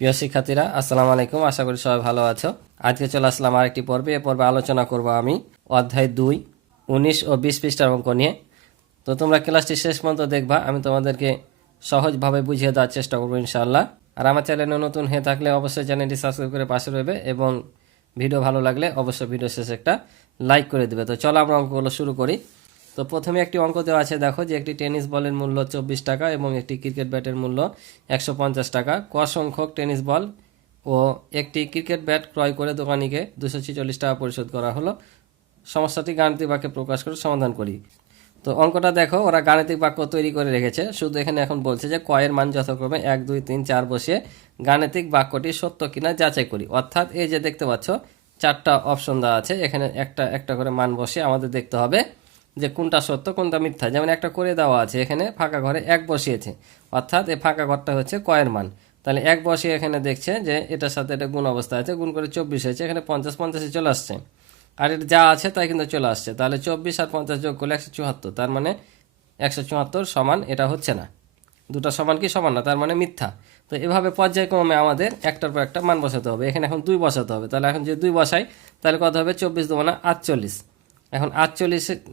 প্রিয় শিক্ষার্থীরা, আসসালামু আলাইকুম। আশা করি সবাই ভালো আছো। আজকে চলে আসলাম আরেকটি পর্বে। এ পর্বে আলোচনা করব আমি অধ্যায় দুই, উনিশ ও বিশ পৃষ্ঠার অঙ্ক নিয়ে। তো তোমরা ক্লাসটি শেষ পর্যন্ত দেখবা, আমি তোমাদেরকে সহজভাবে বুঝিয়ে দেওয়ার চেষ্টা করব ইনশাআল্লাহ। আর আমার চ্যানেলে নতুন হয়ে থাকলে অবশ্যই চ্যানেলটি সাবস্ক্রাইব করে পাশে রইবে এবং ভিডিও ভালো লাগলে অবশ্যই ভিডিও শেষে একটা লাইক করে দেবে। তো চলো আমরা অঙ্কগুলো শুরু করি। তো প্রথমে একটি অঙ্ক দেওয়া আছে, দেখো যে একটি টেনিস বলের মূল্য চব্বিশ টাকা এবং একটি ক্রিকেট ব্যাটের মূল্য একশো পঞ্চাশ টাকা। ক সংখ্যক টেনিস বল ও একটি ক্রিকেট ব্যাট ক্রয় করে দোকানিকে দুশো ছিচল্লিশ টাকা পরিশোধ করা হলো। সমস্যাটি গাণিতিক বাক্যে প্রকাশ করে সমাধান করি। তো অঙ্কটা দেখো, ওরা গাণিতিক বাক্য তৈরি করে রেখেছে। শুধু এখানে এখন বলছে যে কয়ের মান যথাক্রমে এক, দুই, তিন, চার বসিয়ে গাণিতিক বাক্যটি সত্য কিনা যাচাই করি। অর্থাৎ এই যে দেখতে পাচ্ছ, চারটা অপশন দেওয়া আছে। এখানে একটা একটা করে মান বসে আমাদের দেখতে হবে। যে কোনটা সত্য, কোনটা মিথ্যা। যেমন একটা করে দেওয়া আছে এখানে, ফাঁকা ঘরে এক বসিয়েছে। অর্থাৎ এই ফাঁকা ঘরটা হচ্ছে কয়ের মান। তাহলে এক বসিয়ে এখানে দেখছে যে এটার সাথে এটা গুণ অবস্থা আছে, গুণ করে চব্বিশ হয়েছে, এখানে পঞ্চাশ, পঞ্চাশে চলে আসছে। আর এটা যা আছে তাই কিন্তু চলে আসছে। তাহলে চব্বিশ আর পঞ্চাশ যোগ করলে একশো চুয়াত্তর, তার মানে একশো চুয়াত্তর সমান এটা হচ্ছে না। দুটো সমান কি সমান না, তার মানে মিথ্যা। তো এভাবে পর্যায়ক্রমে আমাদের একটার পর একটা মান বসাতে হবে। এখানে এখন দুই বসাতে হবে। তাহলে এখন যে দুই বসাই, তাহলে কত হবে? চব্বিশ দুবানা আটচল্লিশ। এখন আটচল্লিশের য-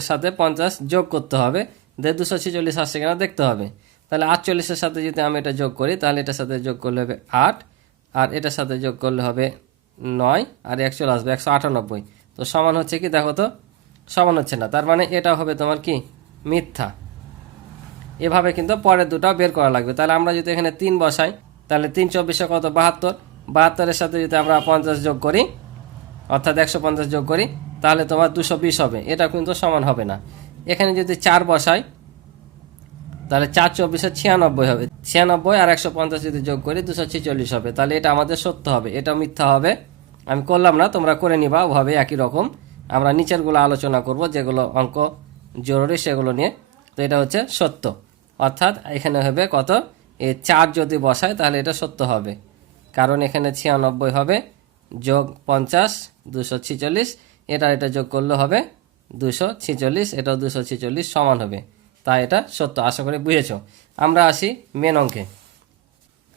সাথে পঞ্চাশ যোগ করতে হবে। দেড় দুশো ছেচল্লিশ আসছে কিনা দেখতে হবে। তাহলে আটচল্লিশের সাথে যদি আমি এটা যোগ করি, তাহলে এটার সাথে যোগ করলে হবে আট, আর এটার সাথে যোগ করলে হবে নয়, আর এক চলে আসবে একশো আটানব্বই। তো সমান হচ্ছে কি? দেখো তো, সমান হচ্ছে না। তার মানে এটা হবে তোমার কি? মিথ্যা। এভাবে কিন্তু পরের দুটাও বের করা লাগবে। তাহলে আমরা যদি এখানে তিন বসাই, তাহলে তিন চব্বিশে কত? বাহাত্তর। বাহাত্তরের সাথে যদি আমরা পঞ্চাশ যোগ করি, অর্থাৎ একশো পঞ্চাশ যোগ করি তাহলে তোমার দুশো বিশ হবে। এটা কিন্তু সমান হবে না। এখানে যদি চার বসাই, তাহলে চার চব্বিশে ছিয়ানব্বই হবে। ছিয়ানব্বই আর একশো পঞ্চাশ যদি যোগ করি, দুশো ছেচল্লিশ হবে। তাহলে এটা আমাদের সত্য হবে। এটা মিথ্যা হবে। আমি করলাম না, তোমরা করে নিবা, ওভাবে একই রকম। আমরা নিচেরগুলো আলোচনা করব, যেগুলো অঙ্ক জরুরি, সেগুলো নিয়ে। তো এটা হচ্ছে সত্য। অর্থাৎ এখানে হবে কত? এ চার যদি বসায় তাহলে এটা সত্য হবে। কারণ এখানে ছিয়ানব্বই হবে, যোগ পঞ্চাশ, দুশো ছিচল্লিশ। এটা এটা যোগ করলে হবে দুশো ছিচল্লিশ, এটাও দুশো ছিচল্লিশ সমান হবে। তাই এটা সত্য, আশা করি বুঝেছ। আমরা আসি মেন অঙ্কে।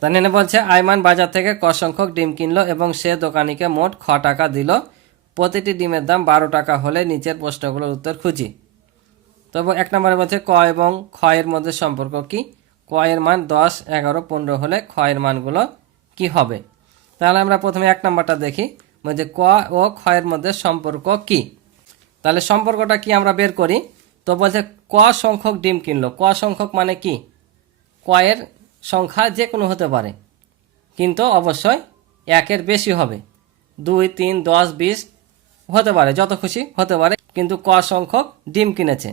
তাহলে বলছে আইমান বাজার থেকে ক সংখ্যক ডিম কিনলো এবং সে দোকানিকে মোট খ টাকা দিল। প্রতিটি ডিমের দাম বারো টাকা হলে নিচের প্রশ্নগুলোর উত্তর খুঁজি। তবে এক নম্বরে বলছে, ক এবং খ এর মধ্যে সম্পর্ক কি? ক এর মান দশ, এগারো, পনেরো হলে খ এর মানগুলো কি হবে? তাহলে আমরা প্রথমে এক নম্বরটা দেখি। বলছে ক ও খ এর মধ্যে সম্পর্ক কি? তাহলে সম্পর্কটা কি আমরা বের করি? তো বলছে ক সংখ্যক ডিম কিনলো। ক সংখ্যক মানে কি? কয়ের সংখ্যা যে কোনো হতে পারে। কিন্তু অবশ্যই একের বেশি হবে। দুই, তিন, দশ, বিশ হতে পারে, যত খুশি হতে পারে। কিন্তু ক সংখ্যক ডিম কিনেছে।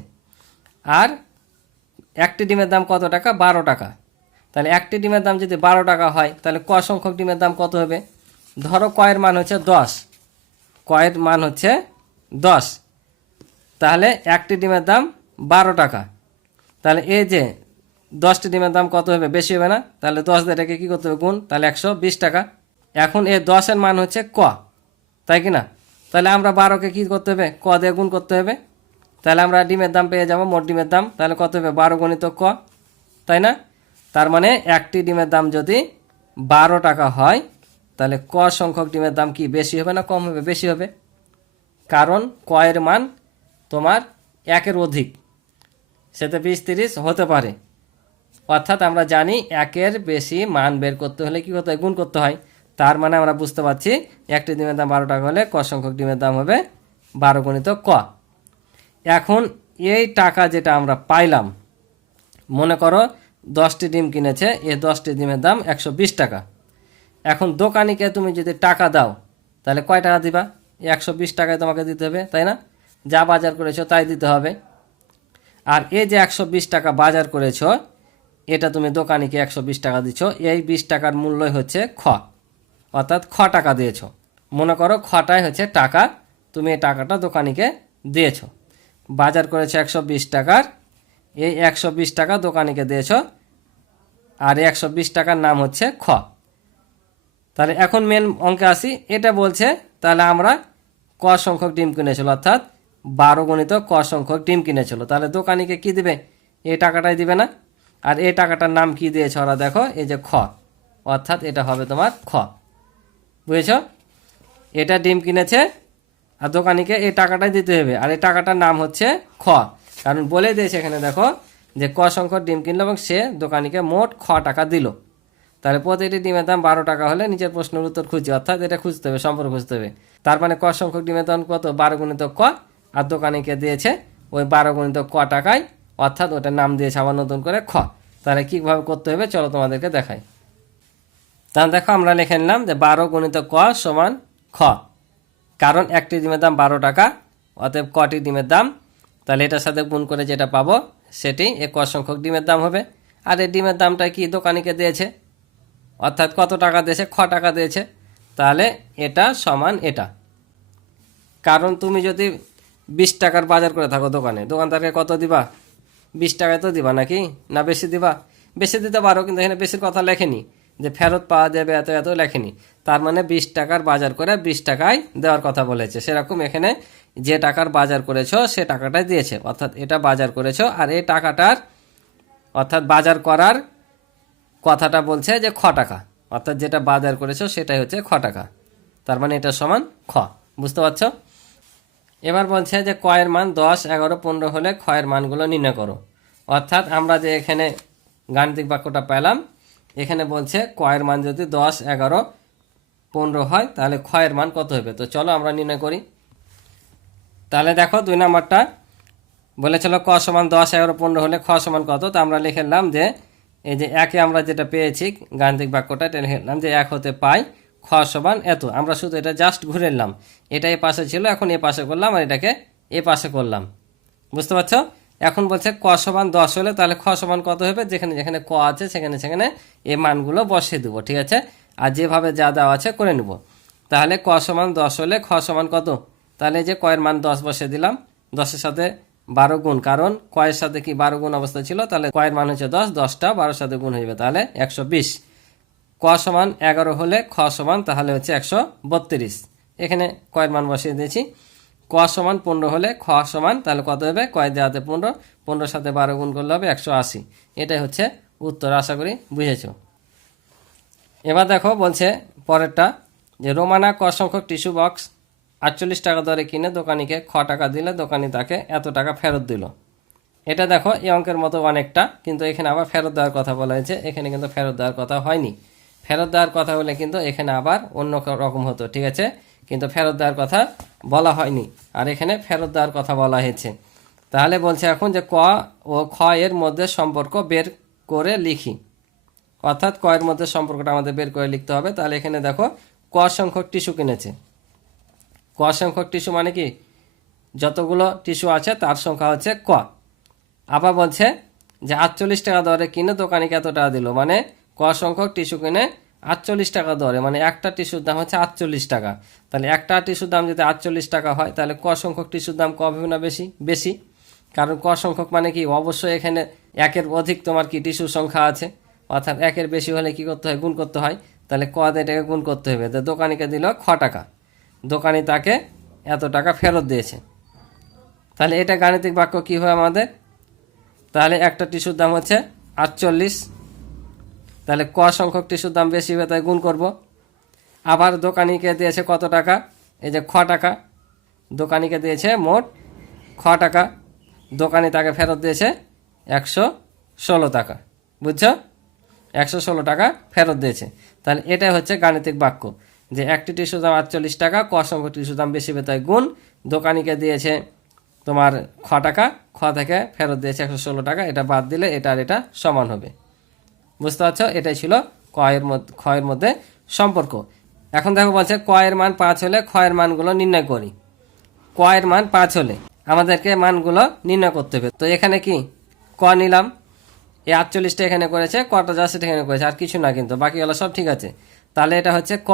আর একটি ডিমের দাম কত টাকা? বারো টাকা। তাহলে একটি ডিমের দাম যদি বারো টাকা হয়, তাহলে ক সংখ্যক ডিমের দাম কত হবে? ধরো কয়ের মান হচ্ছে দশ। কয়ের মান হচ্ছে দশ। তাহলে একটি ডিমের দাম বারো টাকা। তাহলে এই যে দশটি ডিমের দাম কত হবে? বেশি হবে না? তাহলে দশ দিয়ে এটাকে কী করতে হবে? গুণ। তাহলে একশো বিশ টাকা। এখন এ দশের মান হচ্ছে ক। তাই কি না? তাহলে আমরা বারোকে কী করতে হবে? ক দিয়ে গুণ করতে হবে। তাহলে আমরা ডিমের দাম পেয়ে যাব, মোট ডিমের দাম। তাহলে কত হবে? বারো গণিত ক। তাই না? তার মানে একটি ডিমের দাম যদি বারো টাকা হয় তাহলে ক সংখ্যক ডিমের দাম কি বেশি হবে না কম হবে? বেশি হবে। কারণ কয়ের মান তোমার একের অধিক। সেটা বিশ তিরিশ হতে পারে। অর্থাৎ আমরা জানি একের বেশি মান বের করতে হলে কি করতে হয়? গুণ করতে হয়। তার মানে আমরা বুঝতে পারছি একটি ডিমের দাম বারো টাকা হলে ক সংখ্যক ডিমের দাম হবে বারো গণিত ক। এখন এই টাকা যেটা আমরা পাইলাম, মনে করো দশটি ডিম কিনেছে, এই দশটি ডিমের দাম একশো বিশ টাকা। এখন দোকানিকে তুমি যদি টাকা দাও, তাহলে কয় টাকা দিবা? একশো বিশ টাকায় তোমাকে দিতে হবে, তাই না? যা বাজার করেছ তাই দিতে হবে। আর এই যে একশো বিশ টাকা বাজার করেছ, এটা তুমি দোকানিকে একশো বিশ টাকা দিচ্ছ এই বিশ টাকার মূল্যই হচ্ছে খ। অর্থাৎ খ টাকা দিয়েছ। মনে করো খটাই হচ্ছে টাকা, তুমি এই টাকাটা দোকানিকে দিয়েছ। বাজার করেছ একশো বিশ টাকার, এই একশো বিশ টাকা দোকানিকে দিয়েছ, আর একশো বিশ টাকার নাম হচ্ছে খ। তাহলে এখন মেন অঙ্কে আসি। এটা বলছে, তাহলে আমরা ক সংখ্যক ডিম কিনেছিল, অর্থাৎ বারো গণিত ক সংখ্যক ডিম কিনেছিল। তাহলে দোকানিকে কি দিবে? এই টাকাটাই দিবে না। আর এই টাকাটার নাম কি দিয়েছে ওরা? দেখো, এই যে খ। অর্থাৎ এটা হবে তোমার খ। বুঝেছ? এটা ডিম কিনেছে, আর দোকানিকে এই টাকাটাই দিতে হবে। আর এই টাকাটার নাম হচ্ছে খ। কারণ বলে দিয়েছে এখানে, দেখো, যে ক সংখ্যক ডিম কিনলো এবং সে দোকানিকে মোট খ টাকা দিল। তাহলে প্রতিটি ডিমের দাম বারো টাকা হলে নিচের প্রশ্নের উত্তর খুঁজছে অর্থাৎ এটা খুঁজতে হবে সম্পর্ক খুঁজতে হবে। তার মানে ক সংখ্যক ডিমের দাম কত? বারো গুণিত ক। আর দোকানিকে দিয়েছে? ওই বারো গুণিত ক টাকায়, অর্থাৎ ওটার নাম দিয়েছে আবার নতুন করে খ। তাহলে কীভাবে করতে হবে? চলো তোমাদেরকে দেখাই। তাহলে দেখো, আমরা লিখে নিলাম যে বারো গুণিত ক সমান খ। কারণ একটি ডিমের দাম বারো টাকা, অতএব কটি ডিমের দাম? তাহলে এটার সাথে গুণ করে যেটা পাবো, সেটি এ ক সংখ্যক ডিমের দাম হবে। আর এই ডিমের দামটা কি দোকানিকে দিয়েছে? অর্থাৎ কত টাকা দিয়েছে? খ টাকা দিয়েছে। তাহলে এটা সমান এটা। কারণ তুমি যদি বিশ টাকার বাজার করে থাকো দোকানে, দোকানদারকে কত দিবা? বিশ টাকায় তো দিবা নাকি? না বেশি দিবা? বেশি দিতে পারো, কিন্তু এখানে বেশির কথা লেখেনি। যে ফেরত পাওয়া যাবে এত এত লেখেনি। তার মানে বিশ টাকার বাজার করে বিশ টাকায় দেওয়ার কথা বলেছে। সেরকম এখানে যে টাকার বাজার করেছ, সে টাকাটাই দিয়েছে। অর্থাৎ এটা বাজার করেছ, আর এই টাকাটার অর্থাৎ বাজার করার কথাটা বলছে যে খ টাকা। অর্থাৎ যেটা বাজার করেছ সেটাই হচ্ছে খ টাকা। তার মানে এটা সমান খ। বুঝতে পারছ? এবার বলছে যে কয়ের মান দশ, এগারো, পনেরো হলে ক্ষয়ের মানগুলো নির্ণয় করো। অর্থাৎ আমরা যে এখানে গাণিতিক বাক্যটা পেলাম, এখানে বলছে কয়ের মান যদি দশ, এগারো, পনেরো হয়, তাহলে ক্ষয়ের মান কত হবে? তো চলো আমরা নির্ণয় করি। তাহলে দেখো দুই নাম্বারটা বলেছিল ক সমান দশ, এগারো, পনেরো হলে খ সমান কত? তো আমরা লিখে নিলাম যে এই যে একে আমরা যেটা পেয়েছি, গাণিতিক বাক্যটা এটা লিখে নিলাম যে এক হতে পাই, খ সমান এত। আমরা শুধু এটা জাস্ট ঘুরে নিলাম। এটা এ পাশে ছিল, এখন এ পাশে করলাম আর এটাকে এ পাশে করলাম। বুঝতে পারছ? এখন বলছে ক সমান দশ হলে তাহলে খ সমান কত হবে? যেখানে যেখানে ক আছে, সেখানে সেখানে এ মানগুলো বসিয়ে দেবো, ঠিক আছে? আর যেভাবে যা দেওয়া আছে করে নেব। তাহলে ক সমান দশ হলে খ সমান কত? তাহলে যে কয়ের মান দশ বসিয়ে দিলাম। দশের সাথে বারো গুণ, কারণ কয়ের সাথে কি বারো গুণ অবস্থা ছিল? তাহলে কয়ের মান হচ্ছে দশ, দশটা বারোর সাথে গুণ হয়ে যাবে, তাহলে একশো বিশ। ক সমান এগারো হলে খ সমান, তাহলে হচ্ছে একশো বত্রিশ। এখানে কয়ের মান বসিয়ে দিয়েছি। ক সমান পনেরো হলে খ সমান, তাহলে কত হবে? কয় দেওয়াতে পনেরো, পনেরোর সাথে বারো গুণ করলে হবে একশো আশি। এটাই হচ্ছে উত্তর, আশা করি বুঝেছ। এবার দেখো বলছে পরেরটা, যে রোমানা ক সংখ্যক টিস্যু বক্স আটচল্লিশ টাকা দরে কিনে দোকানিকে খ টাকা দিলে দোকানি তাকে এত টাকা ফেরত দিল। এটা দেখো এই অঙ্কের মতো অনেকটা, কিন্তু এখানে আবার ফেরত দেওয়ার কথা বলা হয়েছে, এখানে কিন্তু ফেরত দেওয়ার কথা হয়নি। ফেরত দেওয়ার কথা হলে কিন্তু এখানে আবার অন্য রকম হতো, ঠিক আছে? কিন্তু ফেরত দেওয়ার কথা বলা হয়নি, আর এখানে ফেরত দেওয়ার কথা বলা হয়েছে। তাহলে বলছে এখন যে ক ও খ এর মধ্যে সম্পর্ক বের করে লিখি। অর্থাৎ ক এর মধ্যে সম্পর্কটা আমাদের বের করে লিখতে হবে। তাহলে এখানে দেখো ক সংখ্যক টিস্যু কিনেছে। ক সংখ্যক টিস্যু মানে কি? যতগুলো টিস্যু আছে তার সংখ্যা হচ্ছে ক। আবার বলছে যে আটচল্লিশ টাকা দরে কিনে দোকানিকে এত টাকা দিল। মানে ক সংখ্যক টিস্যু কিনে আটচল্লিশ টাকা দরে। মানে একটা টিস্যুর দাম হচ্ছে আটচল্লিশ টাকা। তাহলে একটা টিস্যুর দাম যদি আটচল্লিশ টাকা হয়, তাহলে ক সংখ্যক টিস্যুর দাম কম হবে না বেশি? বেশি। কারণ ক সংখ্যক মানে কি? অবশ্যই এখানে একের অধিক তোমার কি টিস্যুর সংখ্যা আছে। অর্থাৎ একের বেশি হলে কি করতে হয়? গুণ করতে হয়। তাহলে ক এটাকে গুণ করতে হবে। তো দোকানিকে দিল খ টাকা। দোকানি তাকে এত টাকা ফেরত দিয়েছে। তাহলে এটা গাণিতিক বাক্য কী হয় আমাদের? তাহলে একটা টিস্যুর দাম হচ্ছে আটচল্লিশ। তাহলে ক সংখ্যক টিস্যুর দাম বেশি হবে তাই গুণ করব। আবার দোকানিকে দিয়েছে কত টাকা? এই যে খ টাকা। দোকানিকে দিয়েছে মোট খ টাকা। দোকানি তাকে ফেরত দিয়েছে একশো ষোলো টাকা। বুঝছ? একশো ষোলো টাকা ফেরত দিয়েছে। তাহলে এটাই হচ্ছে গাণিতিক বাক্য। যে একটি টিস্যুর দাম আটচল্লিশ টাকা, ক সংখ্যক টিস্যুর দাম বেশি হবে তাই গুণ। দোকানিকে দিয়েছে তোমার খ টাকা, খ থেকে ফেরত দিয়েছে একশো ষোলো টাকা, এটা বাদ দিলে এটা আর এটা সমান হবে। বুঝতে পারছ? এটাই ছিল কয়ের মধ্যে ক্ষয়ের মধ্যে সম্পর্ক। এখন দেখো বলছে, কয়ের মান পাঁচ হলে ক্ষয়ের মানগুলো নির্ণয় করি। কয়ের মান পাঁচ হলে আমাদেরকে মানগুলো নির্ণয় করতে হবে। তো এখানে কি? ক নিলাম। এই আটচল্লিশটা এখানে করেছে, কটা যা সেটা এখানে করেছে, আর কিছু না কিন্তু, বাকিগুলো সব ঠিক আছে। তাহলে এটা হচ্ছে ক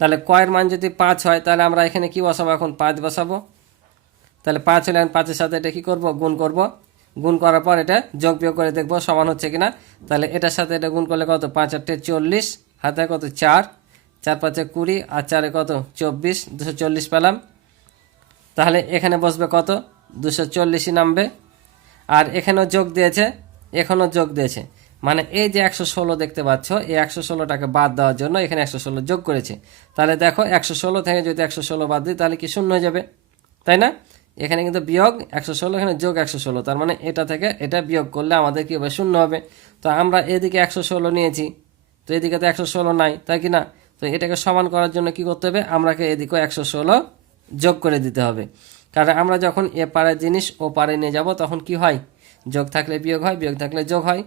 তাহলে কয়ের মান যদি পাঁচ হয়, তাহলে আমরা এখানে কি বসাবো এখন? পাঁচ বসাবো। তাহলে পাঁচ হলে পাঁচের সাথে এটা কী করব? গুণ করব। গুণ করার পর এটা যোগ বিয়োগ করে দেখব সমান হচ্ছে কিনা। তাহলে এটার সাথে এটা গুণ করলে কত? পাঁচ আটটে চল্লিশ, হাতে কত? চার। চার পাঁচে কুড়ি আর চারে কত? চব্বিশ, দুশো চল্লিশ পেলাম। তাহলে এখানে বসবে কত? দুশো চল্লিশই নামবে। আর এখানেও যোগ দিয়েছে, এখনও যোগ দিয়েছে। মানে এই যে একশো ষোলো দেখতে পাচ্ছ, এই একশো ষোলোটাকে বাদ দেওয়ার জন্য এখানে একশো ষোলো যোগ করেছে। তাহলে দেখো, একশো ষোলো থেকে যদি একশো ষোলো বাদ দিই, তাহলে কি শূন্য হয়ে যাবে? তাই না? এখানে কিন্তু বিয়োগ, একশো ষোলো, এখানে যোগ একশো ষোলো। তার মানে এটা থেকে এটা বিয়োগ করলে আমাদের কি হবে? শূন্য হবে। তো আমরা এদিকে একশো ষোলো নিয়েছি। তো এদিকে তো একশো ষোলো নাই, তাই কি না? তো এটাকে সমান করার জন্য কি করতে হবে? আমরাকে এদিকেও একশো ষোলো যোগ করে দিতে হবে। কারণ আমরা যখন এ পারের জিনিস ও পারে নিয়ে যাব, তখন কি হয়? যোগ থাকলে বিয়োগ হয়, বিয়োগ থাকলে যোগ হয়।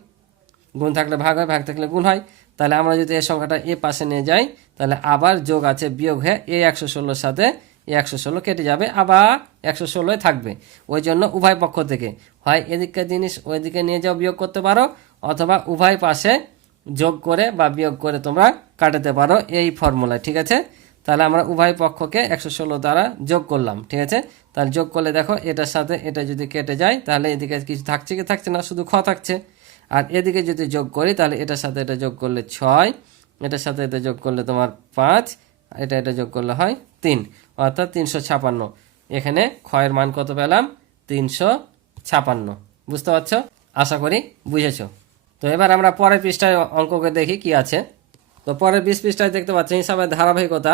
গুণ থাকলে ভাগ হয়, ভাগ থাকলে গুণ হয়। তাহলে আমরা যদি এই সংখ্যাটা এ পাশে নিয়ে যাই, তাহলে আবার যোগ আছে, বিয়োগ হয়ে এই একশো ষোলোর সাথে একশো ষোলো কেটে যাবে, আবার একশো ষোলোই থাকবে। ওই জন্য উভয় পক্ষ থেকে হয় এদিককার জিনিস, ওইদিকে নিয়ে যাও, বিয়োগ করতে পারো, অথবা উভয় পাশে যোগ করে বা বিয়োগ করে তোমরা কাটাতে পারো এই ফর্মুলায়, ঠিক আছে? তাহলে আমরা উভয় পক্ষকে একশো ষোলো দ্বারা যোগ করলাম, ঠিক আছে? তাহলে যোগ করলে দেখো, এটার সাথে এটা যদি কেটে যায়, তাহলে এদিকে কিছু থাকছে কি থাকছে না, শুধু খ থাকছে। আর এদিকে যদি যোগ করি, তাহলে এটার সাথে এটা যোগ করলে ছয়, এটার সাথে এটা যোগ করলে তোমার পাঁচ, এটা এটা যোগ করলে হয় তিন। অর্থাৎ তিনশো ছাপান্ন। এখানে ক্ষয়ের মান কত পেলাম? তিনশো ছাপান্ন। বুঝতে পারছ? আশা করি বুঝেছ। তো এবার আমরা পরের পৃষ্ঠায় অঙ্ককে দেখি কি আছে। তো পরের বিশ পৃষ্ঠায় দেখতে পাচ্ছি, হিসাবের ধারাবাহিকতা।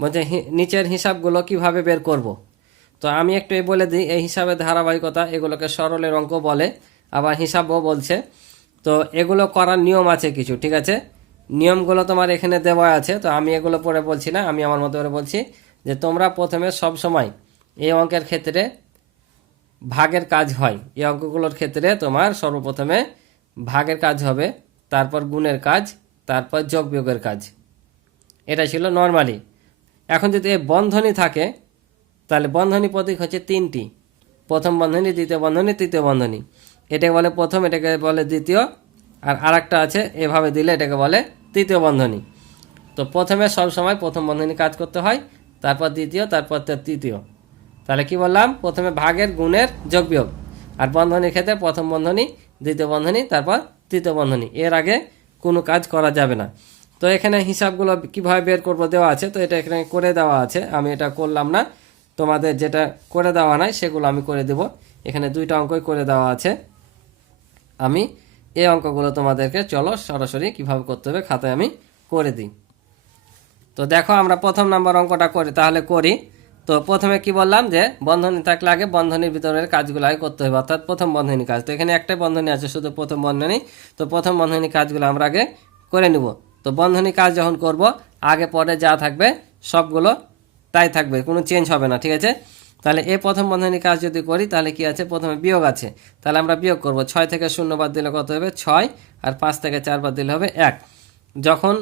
বলছে নিচের হিসাবগুলো কীভাবে বের করব। তো আমি একটু বলে দিই, এই হিসাবের ধারাবাহিকতা এগুলোকে সরলের অঙ্ক বলে। আবার হিসাবও বলছে। তো এগুলো করার নিয়ম আছে কিছু, ঠিক আছে? নিয়মগুলো তোমার এখানে দেওয়া আছে, তো আমি এগুলো পরে বলছি না, আমি আমার মতো করে বলছি যে তোমরা প্রথমে সব সময় এই অঙ্কের ক্ষেত্রে ভাগের কাজ হয়। এই অঙ্কগুলোর ক্ষেত্রে তোমার সর্বপ্রথমে ভাগের কাজ হবে, তারপর গুণের কাজ, তারপর যোগ বিয়োগের কাজ। এটা ছিল নর্মালি এখন যদি এই বন্ধনী থাকে, তাহলে বন্ধনী প্রতীক হচ্ছে তিনটি। প্রথম বন্ধনী, দ্বিতীয় বন্ধনী, তৃতীয় বন্ধনী। এটাকে বলে প্রথম, এটাকে বলে দ্বিতীয়, আর আরেকটা আছে, এভাবে দিলে এটাকে বলে তৃতীয় বন্ধনী। তো প্রথমে সব সময় প্রথম বন্ধনী কাজ করতে হয়, তারপর দ্বিতীয়, তারপর তৃতীয়। তাহলে কি বললাম? প্রথমে ভাগের গুণের যোগ বিয়োগ আর বন্ধনীর ক্ষেত্রে প্রথম বন্ধনী, দ্বিতীয় বন্ধনী, তারপর তৃতীয় বন্ধনী। এর আগে কোনো কাজ করা যাবে না। তো এখানে হিসাবগুলো কীভাবে বের করব দেওয়া আছে, তো এটা এখানে করে দেওয়া আছে। আমি এটা করলাম না, তোমাদের যেটা করে দেওয়া নাই সেগুলো আমি করে দেব। এখানে দুইটা অঙ্কই করে দেওয়া আছে। আমি এই অঙ্কগুলো তোমাদেরকে চলো সরাসরি কীভাবে করতে হবে খাতায় আমি করে দিই। তো দেখো আমরা প্রথম নাম্বার অঙ্কটা করি, তাহলে করি। তো প্রথমে কি বললাম যে বন্ধনী থাকলে আগে বন্ধনীর ভিতরের কাজগুলো আগে করতে হবে, অর্থাৎ প্রথম বন্ধনী কাজ। তো এখানে একটাই বন্ধনী আছে, শুধু প্রথম বন্ধনী। তো প্রথম বন্ধনী কাজগুলো আমরা আগে করে নিব। তো বন্ধনী কাজ যখন করব, আগে পরে যা থাকবে সবগুলো তাই থাকবে, কোনো চেঞ্জ হবে না, ঠিক আছে? তাহলে এ প্রথম বন্ধনী কাজ যদি করি, তাহলে কি আছে? প্রথমে বিয়োগ আছে। তাহলে আমরা বিয়োগ করব। ছয় থেকে শূন্য বাদ দিলে কত হবে? ছয়। আর পাঁচ থেকে চার বাদ দিলে হবে এক। যখন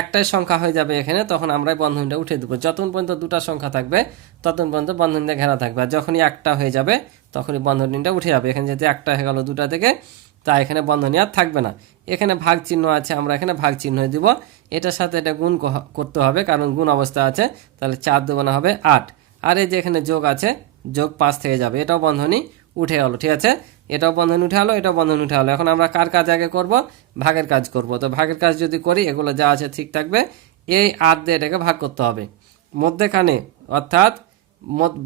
একটাই সংখ্যা হয়ে যাবে এখানে, তখন আমরা বন্ধনীটা উঠে দেবো। যতক্ষণ পর্যন্ত দুটা সংখ্যা থাকবে, ততক্ষণ পর্যন্ত বন্ধনীটা ঘেরা থাকবে। আর যখনই একটা হয়ে যাবে, তখনই বন্ধনীটা উঠে যাবে। এখানে যদি একটা হয়ে গেল দুটা থেকে, তা এখানে বন্ধনী আর থাকবে না। এখানে ভাগ চিহ্ন আছে, আমরা এখানে ভাগ চিহ্ন দিব। এটার সাথে এটা গুণ করতে হবে, কারণ গুণ অবস্থা আছে। তাহলে চার দেবো না হবে আট। আর এই যে এখানে যোগ আছে, যোগ পাঁচ থেকে যাবে। এটাও বন্ধনী উঠে গেলো ঠিক আছে? এটাও বন্ধন উঠে হলো এটাও বন্ধন উঠে হলো এখন আমরা কার কাজ আগে করব? ভাগের কাজ করব। তো ভাগের কাজ যদি করি, এগুলো যা আছে ঠিক থাকবে। এই আট দিয়ে এটাকে ভাগ করতে হবে। মধ্যেখানে, অর্থাৎ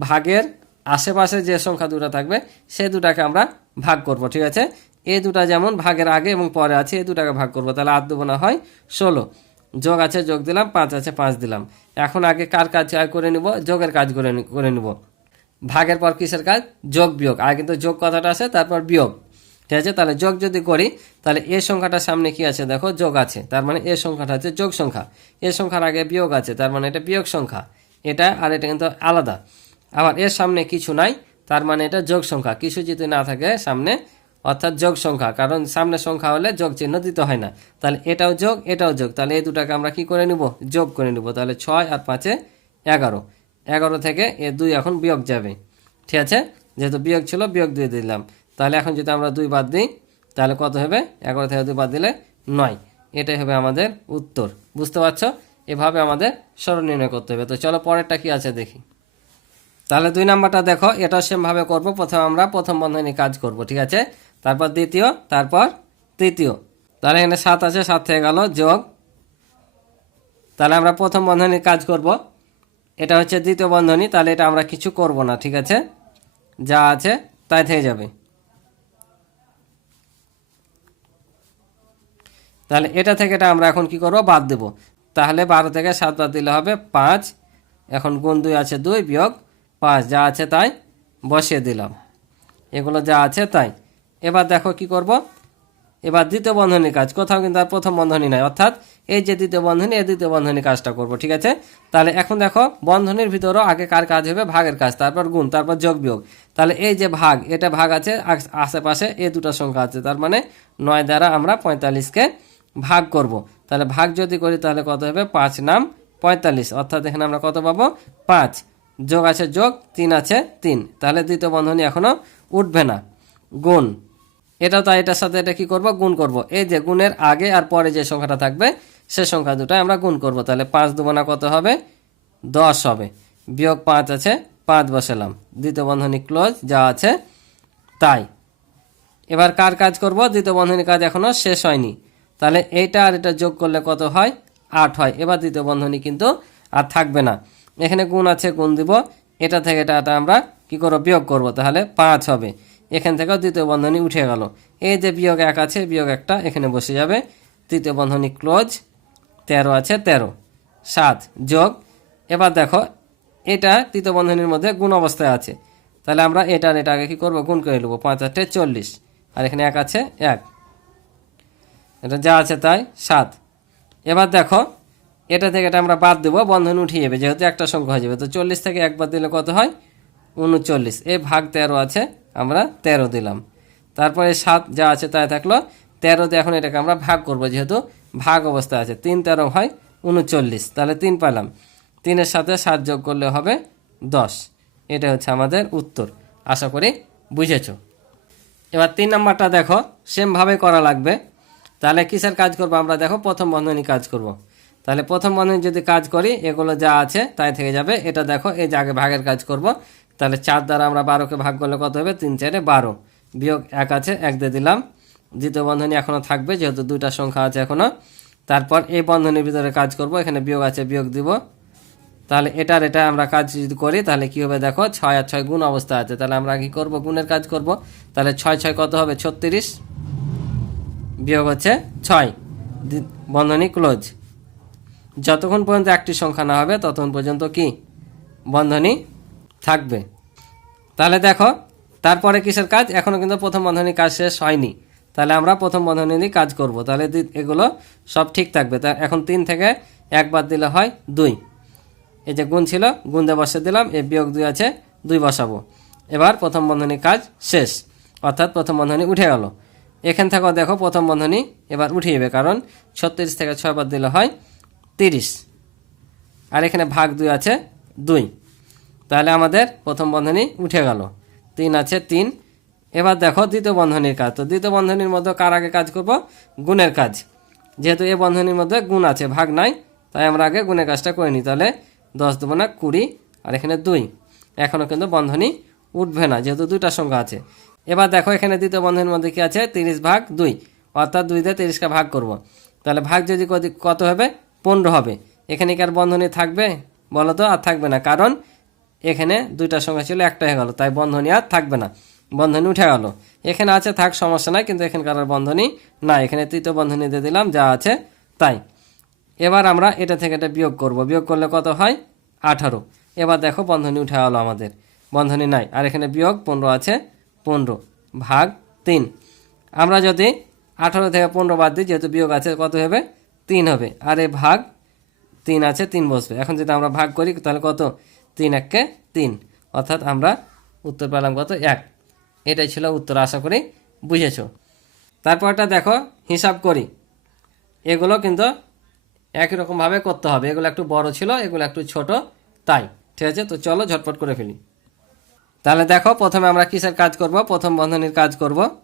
ভাগের আশেপাশে যে সংখ্যা দুটো থাকবে সেই দুটাকে আমরা ভাগ করব, ঠিক আছে? এই দুটা যেমন ভাগের আগে এবং পরে আছে এই দুটাকে ভাগ করব। তাহলে আট দুগুণা হয় ষোলো। যোগ আছে, যোগ দিলাম, পাঁচ আছে, পাঁচ দিলাম। এখন আগে কার কাজ করে নিব? যোগের কাজ করে করে নিব। ভাগের পর কিসের কাজ? যোগ বিয়োগ। আগে কিন্তু যোগ কথাটা আছে, তারপর বিয়োগ। ঠিক আছে? তাহলে যোগ যদি করি, তাহলে এ সংখ্যাটার সামনে কি আছে? দেখো, যোগ আছে। তার মানে এ সংখ্যাটা হচ্ছে যোগ সংখ্যা। এ সংখ্যার আগে বিয়োগ আছে, তার মানে এটা বিয়োগ সংখ্যা। এটা আর এটা কিন্তু আলাদা। আবার এর সামনে কিছু নাই, তার মানে এটা যোগ সংখ্যা। কিছু যদি না থাকে, সামনে অর্থাৎ যোগ সংখ্যা, কারণ সামনে সংখ্যা হলে যোগ চিহ্ন দিতে হয় না। তাহলে এটাও যোগ এটাও যোগ। তাহলে এই দুটাকে আমরা কি করে নিব? যোগ করে নিব। তাহলে ছয় আর পাঁচে এগারো। এগারো থেকে এ দুই এখন বিয়োগ যাবে। ঠিক আছে? যেহেতু বিয়োগ ছিল, বিয়োগ দিয়ে দিলাম। তাহলে এখন যদি আমরা দুই বাদ দিই, তাহলে কত হবে? এগারো থেকে দুই বাদ দিলে নয়। এটাই হবে আমাদের উত্তর। বুঝতে পারছ? এভাবে আমাদের সরল নির্ণয় করতে হবে। তো চলো পরেরটা কি আছে দেখি। তাহলে দুই নাম্বারটা দেখো। এটা সেমভাবে করব। প্রথমে আমরা প্রথম বন্ধনী কাজ করব। ঠিক আছে? তারপর দ্বিতীয়, তারপর তৃতীয়। তাহলে এখানে সাত আছে, সাত থেকে গেল, যোগ। তাহলে আমরা প্রথম বন্ধনীর কাজ করব। এটা হচ্ছে দ্বিতীয় বন্ধনী, তাহলে এটা আমরা কিছু করব না, ঠিক আছে? যা আছে, তাই থেকে যাবে। তাহলে এটা থেকে এটা আমরা এখন কি করব? বাদ দেব। তাহলে বারো থেকে সাত বাদ দিলে হবে পাঁচ। এখন গুণ দুই আছে দুই, বিয়োগ পাঁচ। যা আছে তাই বসিয়ে দিলাম। এগুলো যা আছে তাই। এবার দেখো কি করব? এবার দ্বিতীয় বন্ধনীর কাজ। কোথাও কিন্তু আর প্রথম বন্ধনী নাই। অর্থাৎ এই যে দ্বিতীয় বন্ধনী, এই দ্বিতীয় বন্ধনীর কাজটা করব, ঠিক আছে? তাহলে এখন দেখো, বন্ধনীর ভিতরেও আগে কার কাজ হবে? ভাগের কাজ, তারপর গুণ, তারপর যোগ বিয়োগ। তাহলে এই যে ভাগ, এটা ভাগ আছে আশেপাশে এই দুটো সংখ্যা আছে, তার মানে নয় দ্বারা আমরা পঁয়তাল্লিশকে ভাগ করব। তাহলে ভাগ যদি করি, তাহলে কত হবে? পাঁচ নাম পঁয়তাল্লিশ। অর্থাৎ এখানে আমরা কত পাবো? পাঁচ। যোগ আছে যোগ, তিন আছে তিন। তাহলে দ্বিতীয় বন্ধনী এখনও উঠবে না। গুণ। এটাও তাই, এটার সাথে এটা কি করব? গুণ করব। এই যে গুণের আগে আর পরে যে সংখ্যাটা থাকবে, সে সংখ্যা দুটো আমরা গুণ করব। তাহলে পাঁচ দুগুণা কত হবে? দশ হবে। বিয়োগ পাঁচ আছে, পাঁচ বসালাম। দ্বিতীয় বন্ধনী ক্লোজ, যা আছে তাই। এবার কার কাজ করব? দ্বিতীয় বন্ধনীর কাজ এখনও শেষ হয়নি। তাহলে এইটা আর এটা যোগ করলে কত হয়? আট হয়। এবার দ্বিতীয় বন্ধনী কিন্তু আর থাকবে না। এখানে গুণ আছে, গুণ দিব। এটা থেকে এটা এটা আমরা কি করব? বিয়োগ করব। তাহলে পাঁচ হবে। এখান থেকেও দ্বিতীয় বন্ধনী উঠে গেল। এই যে বিয়োগ এক আছে, বিয়োগ একটা এখানে বসে যাবে। তৃতীয় বন্ধনী ক্লোজ, তেরো আছে, তেরো। সাত যোগ, এবার দেখো, এটা তৃতীয় বন্ধনীর মধ্যে গুণ অবস্থায় আছে। তাহলে আমরা এটা এটা আগে কি করব? গুণ করে নেব। পাঁচ আটে চল্লিশ। আর এখানে এক আছে, এক। এটা যা আছে তাই, সাত। এবার দেখো, এটা থেকে এটা আমরা বাদ দেবো, বন্ধন উঠিয়ে যাবে। যেহেতু একটা সংখ্যা হয়ে যাবে, তো চল্লিশ থেকে এক বাদ দিলে কত হয়? উনচল্লিশ। এই ভাগ তেরো আছে আমরা তেরো দিলাম। তারপরে সাত যা আছে তাই থাকল তেরোতে এখন এটাকে আমরা ভাগ করব যেহেতু ভাগ অবস্থা আছে। তিন তেরো হয় উনচল্লিশ, তাহলে তিন পেলাম তিনের সাথে সাত যোগ করলে হবে দশ। এটা হচ্ছে আমাদের উত্তর। আশা করি বুঝেছ। এবার তিন নাম্বারটা দেখো, সেমভাবে করা লাগবে। তাহলে কিসের কাজ করব আমরা? দেখো, প্রথম বন্ধনী কাজ করব। তাহলে প্রথম বন্ধনী যদি কাজ করি, এগুলো যা আছে তাই থেকে যাবে। এটা দেখো, এই যে আগে ভাগের কাজ করব। তাহলে চার দ্বারা আমরা বারোকে ভাগ করলে কত হবে? তিন, চারে বারো। বিয়োগ এক আছে, এক দিয়ে দিলাম। দ্বিতীয় বন্ধনী এখনও থাকবে, যেহেতু দুইটা সংখ্যা আছে এখনও তারপর এই বন্ধনীর ভিতরে কাজ করব, এখানে বিয়োগ আছে, বিয়োগ দিব। তাহলে এটার এটা আমরা কাজ যদি করি, তাহলে কি হবে দেখো, ছয় আর ছয় গুণ অবস্থা আছে। তাহলে আমরা কি করব, গুণের কাজ করব? তাহলে ছয় ছয় কত হবে? ছত্রিশ। বিয়োগ হচ্ছে ছয়। বন্ধনী ক্লোজ। যতক্ষণ পর্যন্ত একটি সংখ্যা না হবে, ততক্ষণ পর্যন্ত কি? বন্ধনী থাকবে। তাহলে দেখো, তারপরে কিসের কাজ? এখনও কিন্তু প্রথম বন্ধনীর কাজ শেষ হয়নি। তাহলে আমরা প্রথম বন্ধনী নিয়ে কাজ করব। তাহলে এগুলো সব ঠিক থাকবে। তা এখন তিন থেকে একবার দিলে হয় দুই। এই যে গুণ ছিল, গুণ দিয়ে বসে দিলাম, এ বিয়োগ দুই আছে, দুই বসাবো। এবার প্রথম বন্ধনীর কাজ শেষ। অর্থাৎ প্রথম বন্ধনী উঠে গেল। এখান থেকেও দেখো প্রথম বন্ধনী এবার উঠে যাবে কারণ ছত্রিশ থেকে ছয় বার দিলে হয় তিরিশ। আর এখানে ভাগ দুই আছে, দুই। তাহলে আমাদের প্রথম বন্ধনী উঠে গেল। তিন আছে তিন। এবার দেখো দ্বিতীয় বন্ধনীর কাজ। তো দ্বিতীয় বন্ধনীর মধ্যে কার আগে কাজ করব? গুণের কাজ। যেহেতু এই বন্ধনীর মধ্যে গুণ আছে, ভাগ নাই, তাই আমরা আগে গুণের কাজটা করে নিই। তাহলে দশ দেবো না কুড়ি আর এখানে দুই। এখনও কিন্তু বন্ধনী উঠবে না, যেহেতু দুইটা সংখ্যা আছে। এবার দেখো এখানে দ্বিতীয় বন্ধনীর মধ্যে কি আছে? তিরিশ ভাগ দুই। অর্থাৎ দুই দিয়ে তিরিশকে ভাগ করব। তাহলে ভাগ যদি কত- কত হবে? পনেরো হবে। এখানে কি আর বন্ধনী থাকবে? বলো তো, আর থাকবে না। কারণ এখানে দুইটা সংখ্যা ছিল, একটা হয়ে গেল। তাই বন্ধনী আর থাকবে না। বন্ধনী উঠে গেল। এখানে আছে থাক, সমস্যা নাই, কিন্তু এখানকার বন্ধনী না এখানে তৃতীয় বন্ধনী দিয়ে দিলাম, যা আছে তাই। এবার আমরা এটা থেকে এটা বিয়োগ করব। বিয়োগ করলে কত হয়? আঠারো। এবার দেখো বন্ধনী উঠে গেলো আমাদের। বন্ধনী নাই। আর এখানে বিয়োগ পনেরো আছে, পনেরো ভাগ তিন। আমরা যদি আঠারো থেকে পনেরো বাদ দিই, যেহেতু বিয়োগ আছে, কত হবে? তিন হবে। আর এই ভাগ তিন আছে, তিন বসবে। এখন যদি আমরা ভাগ করি, তাহলে কত? তিন এককে তিন। অর্থাৎ আমরা উত্তর পেলাম কত? এক। এটাই ছিল উত্তর, আশা করি বুঝেছ। তারপরটা দেখো, হিসাব করি। এগুলো কিন্তু একই রকমভাবে করতে হবে। এগুলো একটু বড় ছিল, এগুলো একটু ছোট, তাই। ঠিক আছে? তো চলো ঝটপট করে ফেলি। তাহলে দেখো, প্রথমে আমরা কিসের কাজ করব? প্রথম বন্ধনীর কাজ করব।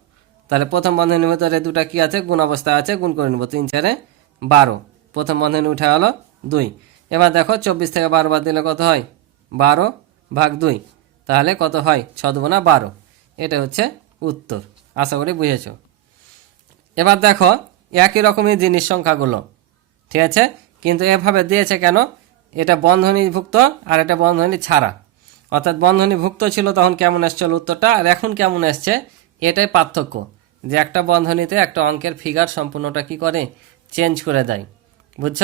তাহলে প্রথম বন্ধনীর ভিতরে দুটা কি আছে? গুণ অবস্থা আছে, গুণ করে নেব তিন চারে বারো। প্রথম বন্ধনী উঠে গেলো দুই। এবার দেখো, চব্বিশ থেকে বারো বাদ দিলে কত হয়? বারো ভাগ দুই, তাহলে কত হয়? ছ বারো। এটা হচ্ছে উত্তর। আশা করি বুঝেছ। এবার দেখো, একই রকমই জিনিস সংখ্যাগুলো। ঠিক আছে? কিন্তু এভাবে দিয়েছে কেন? এটা বন্ধনীভুক্ত আর এটা বন্ধনী ছাড়া। অর্থাৎ বন্ধনীভুক্ত ছিল, তখন কেমন এসছিল উত্তরটা? আর এখন কেমন এসছে এটাই পার্থক্য। যে একটা বন্ধনীতে একটা অঙ্কের ফিগার সম্পূর্ণটা কি করে? চেঞ্জ করে দেয়। বুঝছ?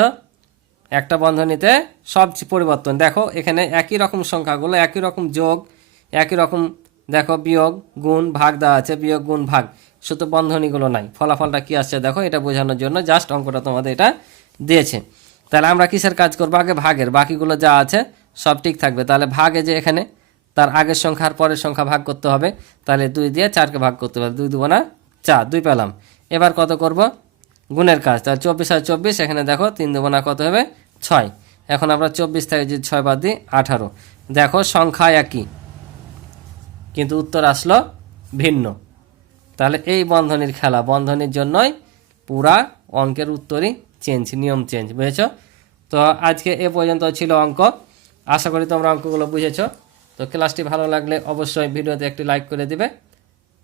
একটা বন্ধনীতে সব পরিবর্তন। দেখো, এখানে একই রকম সংখ্যাগুলো, একই রকম যোগ, একই রকম, দেখো, বিয়োগ, গুণ, ভাগ দেওয়া আছে, বিয়োগ, গুণ, ভাগ। শুধু বন্ধনীগুলো নাই, ফলাফলটা কি আসছে দেখো, এটা বোঝানোর জন্য জাস্ট অঙ্কটা তোমাদের এটা দিয়েছে। তাহলে আমরা কিসের কাজ করব? আগে ভাগের, বাকিগুলো যা আছে সব ঠিক থাকবে। তাহলে ভাগে যে এখানে, তার আগের সংখ্যা আর পরের সংখ্যা ভাগ করতে হবে। তাহলে দুই দিয়ে চারকে ভাগ করতে হবে, দুই দেবো না চার, দুই পেলাম। এবার কত করব? গুণের কাজ, তাহলে চব্বিশ আর চব্বিশ, এখানে দেখো তিন দেবো না কত হবে? ছয়। এখন আমরা চব্বিশ থেকে যদি ছয় বাদ দিই, আঠারো। দেখো, সংখ্যা একই। কিন্তু উত্তর আসলো ভিন্ন। তাহলে এই বন্ধনীর খেলা, বন্ধনীর জন্যই পুরা অঙ্কের উত্তরই চেঞ্জ নিয়ম চেঞ্জ বুঝেছ? তো আজকে এ পর্যন্ত ছিল অঙ্ক। আশা করি তোমরা অঙ্কগুলো বুঝেছ। তো ক্লাসটি ভালো লাগলে অবশ্যই ভিডিওতে একটি লাইক করে দিবে।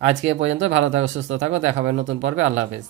আজকে এ পর্যন্ত ভালো থাকো, সুস্থ থাকো, দেখাবে নতুন পর্বে। আল্লাহ হাফেজ।